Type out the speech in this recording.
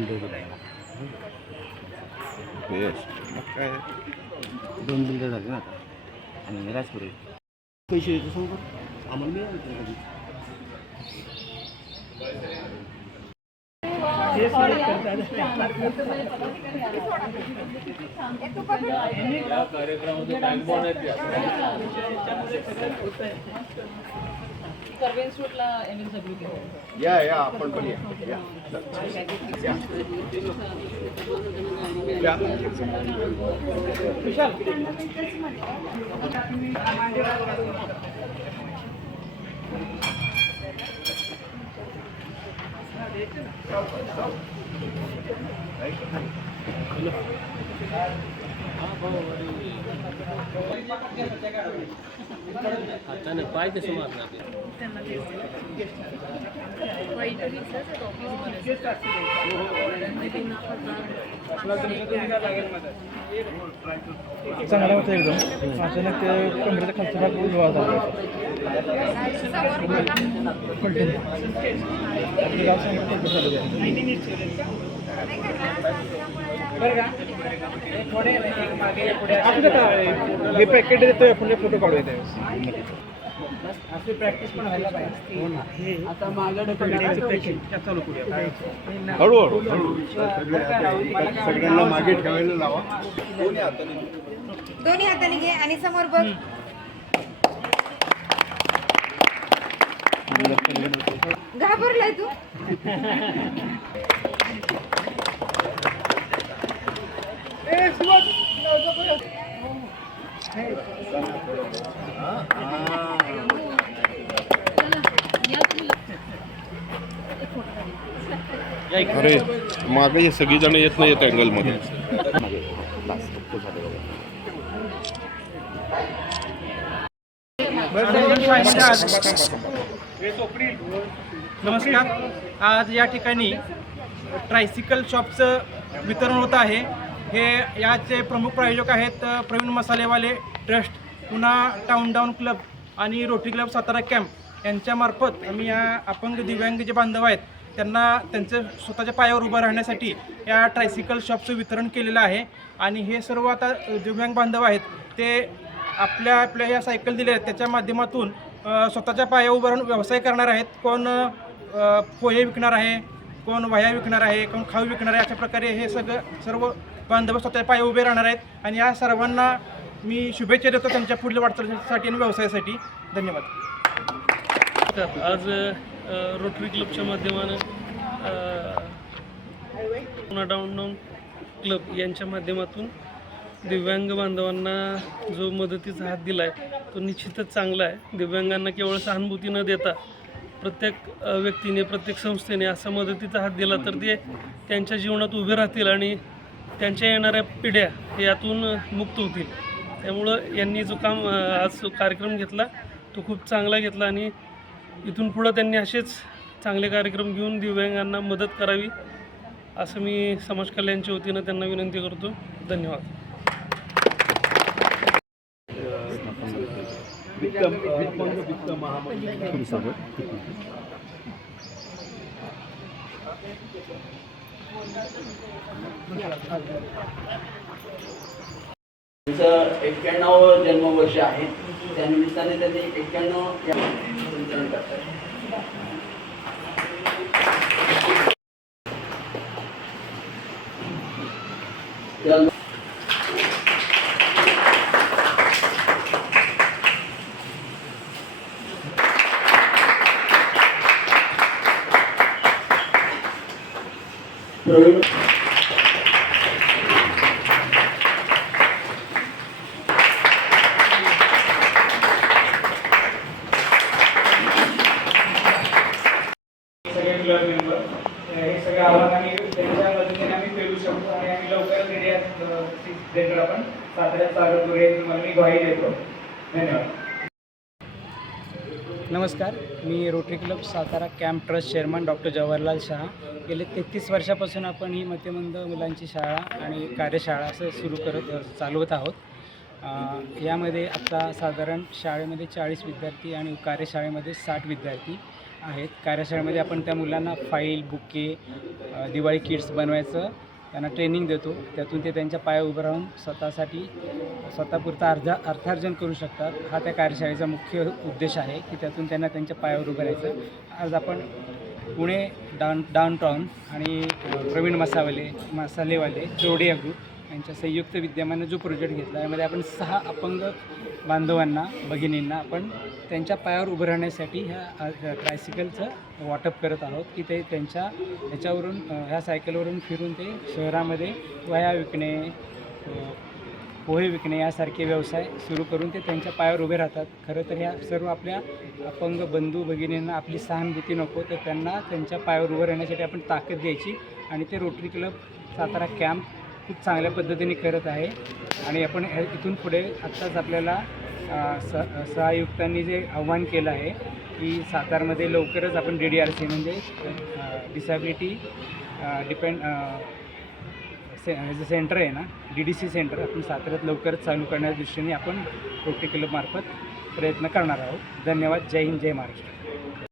Builder दिला best मग काय दोन बिल्डर झाले ना आता. आणि राजपुरे. पैसे देतो सांग आम्हाला मिळालं तर कधी सर्वेन स्ट्रीटला एम एस डब्ल्यू या या आपण पण या या. या. हाताने पाय कसं मारणार चांगला होता एकदम. अचानक ते कमरेचा खालचा भाग उजवा झाला हे पॅकेट देतोय आपण फोटो काढूया त्यावेळेस. आपली प्रॅक्टिस पण व्हायला पाहिजे. आता माझं पॅकेट चालू करूया हळूहळू हळू सगळ्या- सगळ्यांना मागे ठेवायला लावा. दोन्ही हाताने घे. आणि समोर बघ. घाबरलाय तू. अरे मागे हे सगळीजण येत नाही येत अँगलमध्ये मागे नमस्कार. आज या ठिकाणी ट्रायसिकल शॉपचं वितरण होत आहे. हे याचे प्रमुख प्रायोजक आहेत Pravin Masalewale trust Pune town down club आणि रोटरी क्लब सातारा कॅम्प यांच्यामार्फत आम्ही या अपंग दिव्यांग जे बांधव आहेत त्यांना त्यांचं स्वतःच्या पायावर उभं राहण्यासाठी या ट्रायसिकल शॉपचं वितरण केलेलं आहे. आणि हे सर्व आता दिव्यांग बांधव आहेत ते आपल्या आपल्या या सायकल दिल्या आहेत. त्याच्या माध्यमातून स्वतःच्या पायावर उभं राहून व्यवसाय करणार आहेत. कोण पोहे विकणार आहे कोण वह्या विकणार आहे कोण खाऊ विकणार आहे अशा प्रकारे हे सगळं सर्व बांधव स्वतःच्या पाया उभे राहणार आहेत. आणि या सर्वांना मी शुभेच्छा देतो त्यांच्या पुढील वाटचालीसाठी आणि व्यवसायासाठी. धन्यवाद. आज रोटरी क्लबच्या माध्यमानं पुन्हा डाऊन डाऊन क्लब यांच्या माध्यमातून दिव्यांग बांधवांना जो मदतीचा हात दिला आहे तो निश्चितच चांगला आहे. दिव्यांगांना केवळ सहानुभूती न देता प्रत्येक व्यक्तीने प्रत्येक संस्थेने असा मदतीचा हात दिला तर ते त्यांच्या जीवनात उभे राहतील आणि त्यांच्या येणाऱ्या पिढ्या यातून मुक्त होतील. त्यामुळं यांनी जो काम आज जो कार्यक्रम घेतला तो खूप चांगला घेतला आणि इथून पुढं त्यांनी असेच चांगले कार्यक्रम घेऊन दिव्यांगांना मदत करावी असं मी समाज कल्याणच्या वतीनं त्यांना विनंती करतो. धन्यवाद. त्यांचं एक्क्याण्णव जन्मवर्ष आहे. त्यानिमित्ताने त्यांनी एक्क्याण्णव या वितरण करतात त्या प्रवीण हे सगळे त्यांच्या मदतीने आम्ही पेलू शकतो आणि आम्ही लवकरच रेडियात आपण साताऱ्यात स्वागत करूया तुम्हाला मी ग्वाही देतो. धन्यवाद. नमस्कार मी Rotary club Satara camp trust chairman doctor Jawaharlal Shah गेले तेहतीस वर्षापासून आपण ही मध्यमंद मुलांची शाळा आणि कार्यशाळा असं सुरू करत चालवत आहोत. यामध्ये आत्ता साधारण शाळेमध्ये चाळीस विद्यार्थी आणि कार्यशाळेमध्ये साठ विद्यार्थी. आहेत. कार्यशाळेमध्ये आपण त्या मुलांना फाईल बुके दिवाळी किट्स बनवायचं त्यांना ट्रेनिंग देतो. त्यातून ते त्यांच्या पाया उभं राहून स्वतःसाठी स्वतःपुरता अर्धा अर्थार्जन करू शकतात. हा त्या कार्यशाळेचा मुख्य उद्देश आहे की त्यातून त्यांना त्यांच्या पायावर उभं राहायचं. आज आपण पुणे डाऊन डाऊनटाऊन आणि प्रवीण मसावले मसालेवाले जोडिया ग्रुप यांच्या संयुक्त विद्यमानं जो प्रोजेक्ट घेतला यामध्ये आपण सहा अपंग बांधवांना भगिनींना आपण त्यांच्या पायावर उभं राहण्यासाठी ह्या ट्रायसिकलचं वाटप करत आहोत की ते त्यांच्या ह्याच्यावरून ह्या सायकलवरून फिरून ते शहरामध्ये वया विकणे पोहे विकणे यासारखे व्यवसाय सुरू करून ते त्यांच्या पायावर उभे राहतात. खरं तर ह्या सर्व आपल्या अपंग बंधू भगिनींना आपली सहानुभूती नको तर त्यांना त्यांच्या पायावर उभं राहण्यासाठी आपण ताकद द्यायची आणि ते रोटरी क्लब सातारा कॅम्प खूप चांगल्या पद्धतीने करत आहे. आणि आपण ह्या इथून पुढे आत्ताच आपल्याला स सहआयुक्तांनी जे आव्हान केलं आहे की सातारमध्ये लवकरच आपण डी डी आर सी म्हणजे डिसॅबिलिटी डिपेंड से जे सेंटर आहे ना डी डी सी सेंटर आपण साताऱ्यात लवकरच चालू करण्याच्या दृष्टीने आपण रोटरी क्लबमार्फत प्रयत्न करणार आहोत. धन्यवाद. जय हिंद जय महाराष्ट्र.